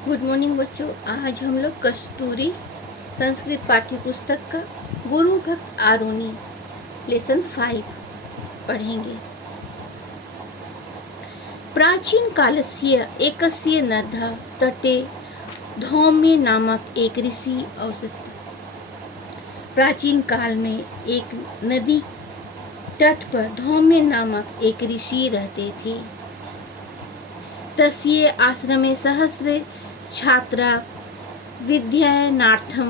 Good morning बच्चों। आज हम लोग कस्तूरी संस्कृत पाठ्य पुस्तक का गुरु भक्त आरुणि लेसन 5 पढ़ेंगे। प्राचीन कालस्य एकस्य नद्याः तटे धौम्य नामक एक ऋषि अवसत। प्राचीन काल में एक नदी तट पर धौम्य नामक एक ऋषि रहते थे। तस्य आश्रमे सहस्रे छात्रा विद्यायनार्थम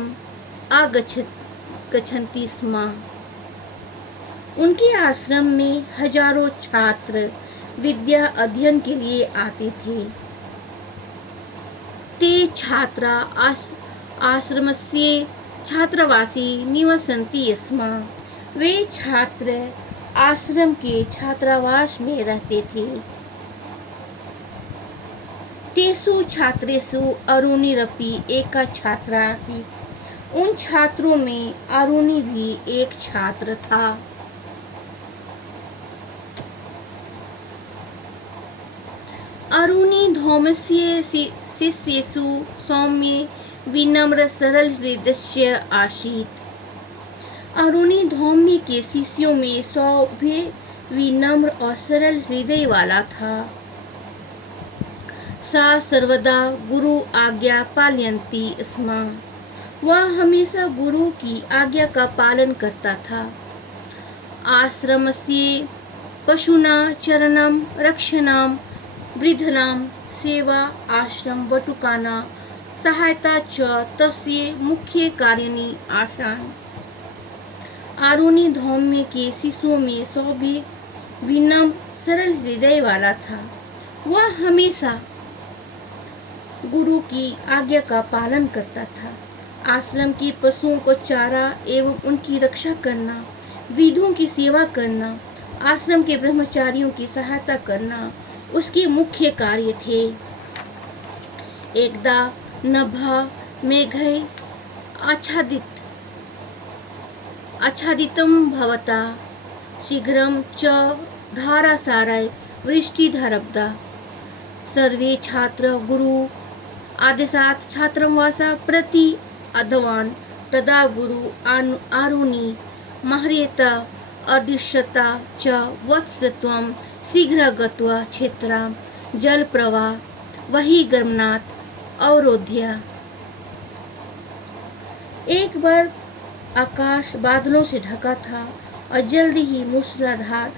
गच्छन्ति स्म। उनके आश्रम में हजारों छात्र विद्या अध्ययन के लिए आते थे। ते छात्रा आश्रमस्य छात्रावासी निवसन्ति स्म। वे छात्र आश्रम के छात्रावास में रहते थे। तेषु छात्रेषु अरुणिरपि एका छात्रा आसीत्। उन छात्रों में अरुणि भी एक छात्र था। अरुणि धौम्यस्य शिष्येषु सौम्य विनम्र सरल हृदयस्य आसीत्। अरुणि धौम्य के शिष्यों में सौम्य विनम्र और सरल हृदय वाला था। सा सर्वदा गुरु आज्ञा पालयन्ति स्म। वह हमेशा गुरु की आज्ञा का पालन करता था। आश्रमस्य पशूनां चरणं रक्षणं वृद्धानां सेवा आश्रम वटुकानां सहायता च तस्य मुख्य कार्याणि आसन्। आरुणि धौम्य के शिष्यों में सौम्य विनम्र सरल हृदय वाला था। वह हमेशा गुरु की आज्ञा का पालन करता था। आश्रम के पशुओं को चारा एवं उनकी रक्षा करना, विधुओं की सेवा करना, आश्रम के ब्रह्मचारियों की सहायता करना उसके मुख्य कार्य थे। एकदा नभा मेघै आच्छादितं भवता शीघ्रं च धारासारै वृष्टिधारब्धा। सर्वे छात्र गुरु आदेशात् छात्रावासं प्रति आगतवान्। तदा गुरु आरुणि महर्षिः अदृश्यत च वत्स त्वं शीघ्रं गत्वा क्षेत्रां जलप्रवाह बहिर्गमनात् अवरोधय। एक बार आकाश बादलों से ढका था और जल्दी ही मूसलाधार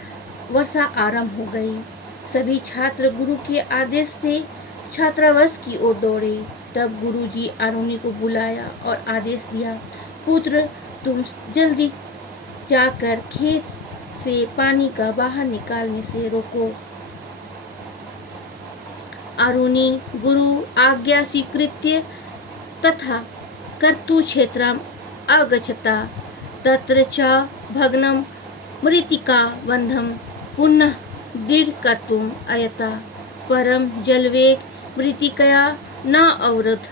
वर्षा आरंभ हो गई। सभी छात्र गुरु के आदेश से छात्रावास की ओर दौड़े। तब गुरुजी आरुणि को बुलाया और आदेश दिया, पुत्र तुम जल्दी जाकर खेत से पानी का बाहर निकालने से रोको। आरुणि गुरु आज्ञा स्वीकृत्य तथा कर्तुक्षेत्रम् अगच्छत्। तत्र च भग्नं मृत्तिकाबन्धं पुनः दृढीकर्तुम् अयता, परं जलवेग मृत्तिकया न अवरोध।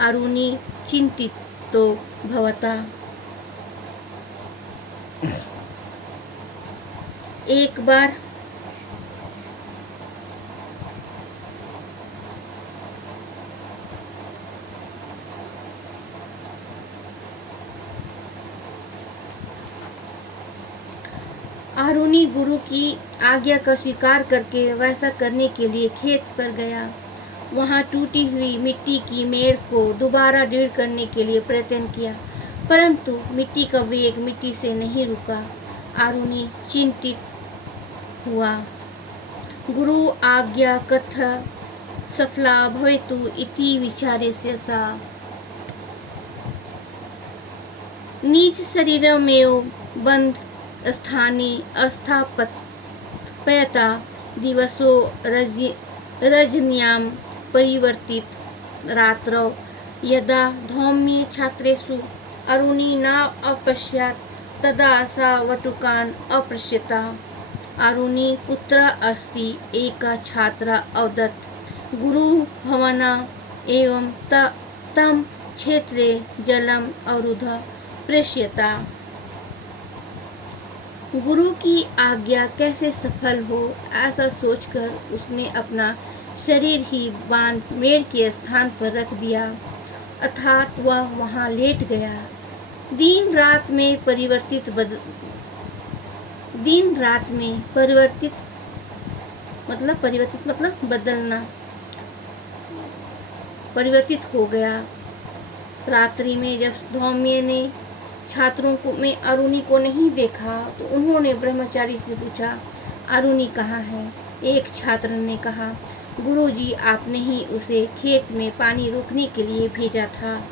आरुणि चिन्तितो भवता। एक बार आरुणि गुरु की आज्ञा का स्वीकार करके वैसा करने के लिए खेत पर गया। वहां टूटी हुई मिट्टी की मेड़ को दोबारा दृढ़ करने के लिए प्रयत्न किया, परंतु मिट्टी का वेग मिट्टी से नहीं रुका। आरुणि चिंतित हुआ। गुरु आज्ञा कथं सफला भवेतु इति विचार्य सा निज शरीरमेव बंध स्थाने अस्थापयता। दिवसो रजन्यां परिवर्तित रात्रौ यदा धौम्य छात्रेषु अरुणि न अपश्यत् तदा सा वटुकान् अपृच्छत्। आरुणि कुत्र अस्ति? एका छात्रा अवदत्। गुरु भवनं एवं तं क्षेत्रे जलम् अवरुद्ध्य प्रेष्यता। गुरु की आज्ञा कैसे सफल हो, ऐसा सोचकर उसने अपना शरीर ही बांध मेढ़ के स्थान पर रख दिया, अर्थात वह वहाँ लेट गया। दिन रात में परिवर्तित मतलब बदलना, परिवर्तित हो गया। रात्रि में जब धौम्य ने छात्रों को में अरुणि को नहीं देखा तो उन्होंने ब्रह्मचारी से पूछा, अरुणि कहाँ है? एक छात्र ने कहा, गुरुजी, आपने ही उसे खेत में पानी रोकने के लिए भेजा था।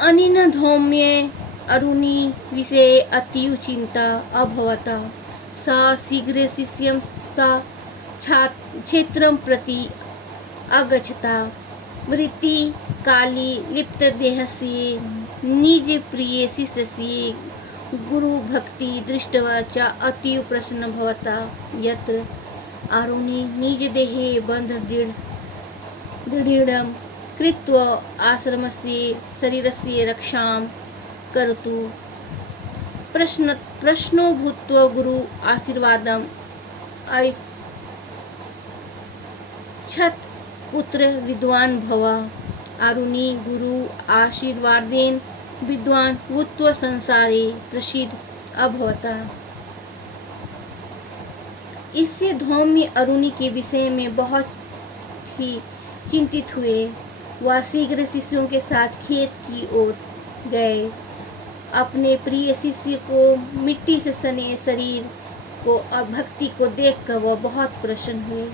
अनेन धौम्ये अरुणि विषये अतीव चिंता अभवत्। स शीघ्र शिष्यं क्षेत्रं प्रति अगच्छत्। वृत्ति काली लिप्तदेहस्य निज प्रिय शिष्यस्य गुरु भक्ति दृष्ट्वा च अतीव प्रसन्न भवता। यत्र अरुणि निज देहे बंध दृढ़ं कृत्वा आश्रमस्य शरीरस्य रक्षां करोतु। प्रश्नो भूत्वा गुरु आशीर्वादम् ऐच्छत्। पुत्र विद्वान् भव। अरुणि गुरु आशीर्वादेन विद्वान् भूत्वा संसारे प्रसिद्ध अभवत्। इससे धौम्य अरुणि के विषय में बहुत ही चिंतित हुए। वह शीघ्र शिष्यों के साथ खेत की ओर गए। अपने प्रिय शिष्य को मिट्टी से सने शरीर को और भक्ति को देखकर वह बहुत प्रसन्न हुए,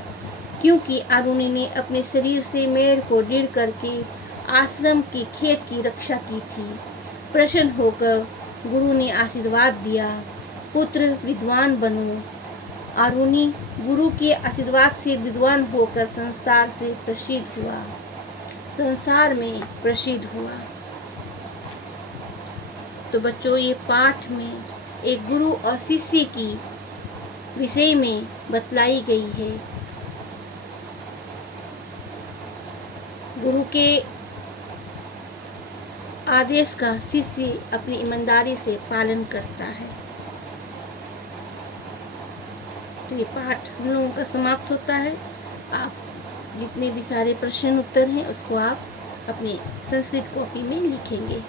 क्योंकि अरुणि ने अपने शरीर से मेढ़ को दृढ़ करके आश्रम के खेत की रक्षा की थी। प्रसन्न होकर गुरु ने आशीर्वाद दिया, पुत्र विद्वान बनो। अरुणि गुरु के आशीर्वाद से विद्वान होकर संसार में प्रसिद्ध हुआ। तो बच्चों, ये पाठ में एक गुरु और शिष्य की विषय में बतलाई गई है। गुरु के आदेश का शिष्य अपनी ईमानदारी से पालन करता है। तो ये पाठ हम लोगों का समाप्त होता है। आप जितने भी सारे प्रश्न उत्तर हैं उसको आप अपनी संस्कृत कॉपी में लिखेंगे।